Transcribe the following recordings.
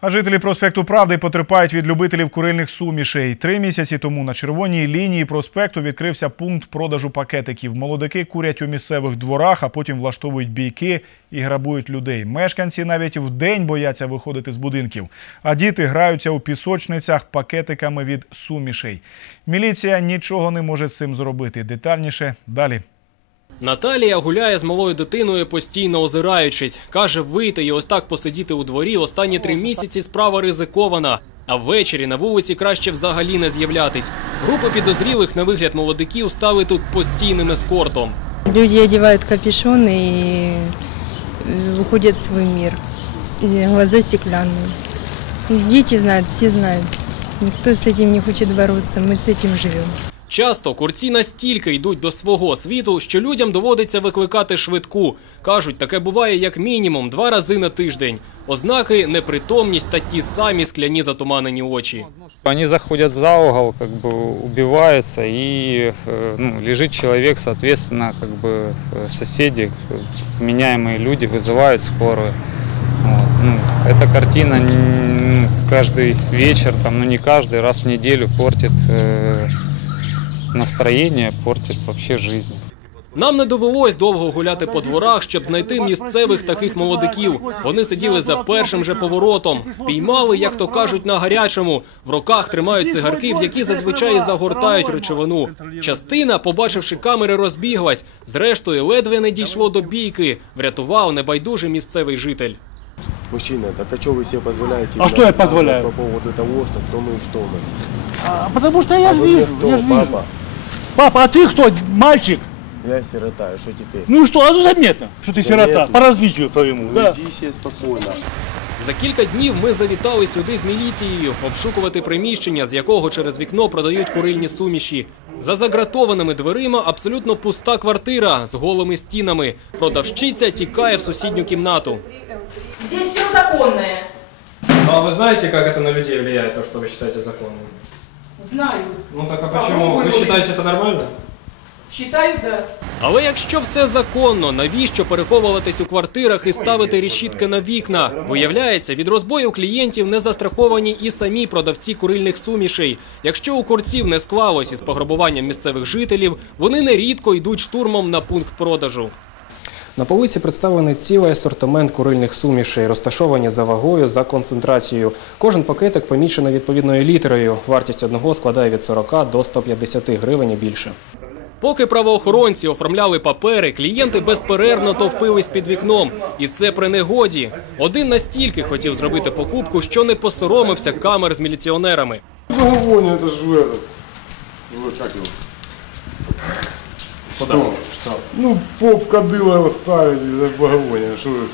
А жителі проспекту Правди потерпають від любителів курильних сумішей. Три місяці тому на червоній лінії проспекту відкрився пункт продажу пакетиків. Молодики курять у місцевих дворах, а потім влаштовують бійки і грабують людей. Мешканці навіть вдень бояться виходити з будинків. А діти граються у пісочницях пакетиками від сумішей. Міліція нічого не може з цим зробити. Детальніше далі. Наталія гуляє з малою дитиною, постійно озираючись. Каже, вийти і ось так посидіти у дворі останні три місяці справа ризикована. А ввечері на вулиці краще взагалі не з'являтись. Група підозрілих на вигляд молодиків стали тут постійним ескортом. Люди одевают капюшоны и э, уходят в свой мир. С- и Глаза стеклянные. И Дети знают, все знают. Никто с этим не хочет бороться, мы с этим живем. Часто курці настільки йдуть до свого світу, що людям доводиться викликати швидку. Кажуть, таке буває як мінімум два рази на тиждень. Ознаки непритомність та ті самі скляні затуманені очі. Они заходят за угол, как бы убиваются, и э, ну, лежит человек, соответственно, как бы э, соседи, э, меняемые люди вызывают скорую. Вот. Ну, эта картина н- ну, каждый вечер, там, ну не каждый, раз в неделю портит э, настроение, портит вообще жизнь. Нам не довелось довго гуляти по дворах, щоб знайти місцевих таких молодиків. Вони сиділи за першим же поворотом, спіймали, як то кажуть, на гарячому. В руках тримають цигарки, в які зазвичай загортають речовину. Частина, побачивши камери, розбіглась. Зрештою, ледве не дійшло до бійки. Врятував небайдужий місцевий житель. Мужчина, так а что вы себе позволяете? А что я блядь, позволяю? По поводу того, что кто мы и что мы. А, потому что я а же вы мне вижу, кто, я же вижу. папа? Папа, а ты кто, мальчик? Я сирота, и что теперь? Ну и что, а ну заметно, что ты сирота, по развитию твоему, Ну да. иди себе спокойно. За кілька днів ми завітали сюди з міліцією обшукувати приміщення, з якого через вікно продають курильні суміші. За загратованими дверима абсолютно пуста квартира з голими стінами. Продавщиця тікає в сусідню кімнату. Здесь все законное. Ну а ви знаєте, як це на людей впливає, то, що ви вважаєте законним? Знаю. Ну так а почему? Вы считаете це нормально? Считаю, да. Але якщо все законно, навіщо переховуватись у квартирах і ставити решітки на вікна? Виявляється, від розбою клієнтів не застраховані і самі продавці курильних сумішей. Якщо у курців не склалось із пограбуванням місцевих жителів, вони нерідко йдуть штурмом на пункт продажу. На полиці представлений цілий асортимент курильних сумішей, розташовані за вагою, за концентрацією. Кожен пакетик помічено відповідною літерою. Вартість одного складає від 40 до 150 гривень і більше. Поки правоохоронці оформляли папери, клієнти безперервно товпились під вікном. І це при негоді. Один настільки хотів зробити покупку, що не посоромився камер з міліціонерами. Благовоние, это же этот. Ну, как его? Что? Ну, поп кадыла его ставить, это ж благовоние, что вы?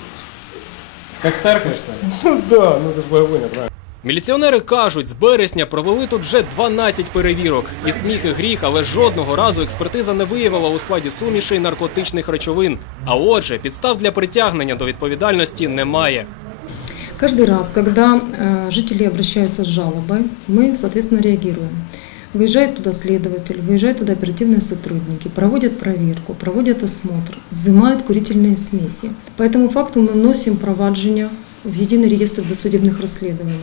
Як в церкві, що ли? Ну да, ну это ж благовоние, правильно. Міліціонери кажуть, з березня провели тут вже 12 перевірок. І сміх і гріх, але жодного разу експертиза не виявила у складі сумішей наркотичних речовин. А отже, підстав для притягнення до відповідальності немає. Каждый раз, когда э, жители обращаются с жалобой, мы, соответственно, реагируем. Выезжает туда следователь, выезжают туда оперативные сотрудники, проводят проверку, проводят осмотр, взимают курительные смеси. По этому факту мы вносим провадження в єдиний реєстр досудебних розслідувань.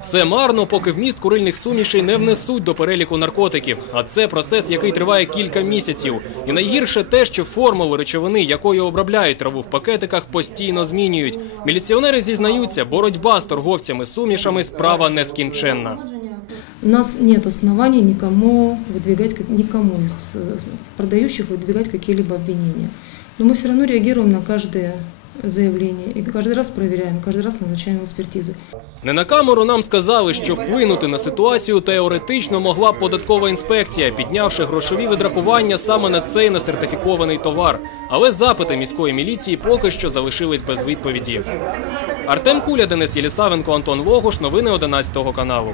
Все марно, поки вміст курильних сумішей не внесуть до переліку наркотиків. А це процес, який триває кілька місяців. І найгірше те, що формулу речовини, якою обробляють траву в пакетиках, постійно змінюють. Міліціонери зізнаються, боротьба з торговцями сумішами справа нескінченна. У нас нет оснований никому выдвигать, как- никому из э, продающих выдвигать какие-либо обвинения. Но мы все равно реагируем на каждое заявление и каждый раз проверяем, каждый раз назначаем экспертизы. Не на камеру нам сказали, що вплинути на ситуацію теоретично могла б податкова інспекція, піднявши грошові відрахування саме на цей несертифікований товар. Але запити міської міліції поки що залишились без відповіді. Артем Куля, Денис Єлісавенко, Антон Логуш. Новини 11 каналу.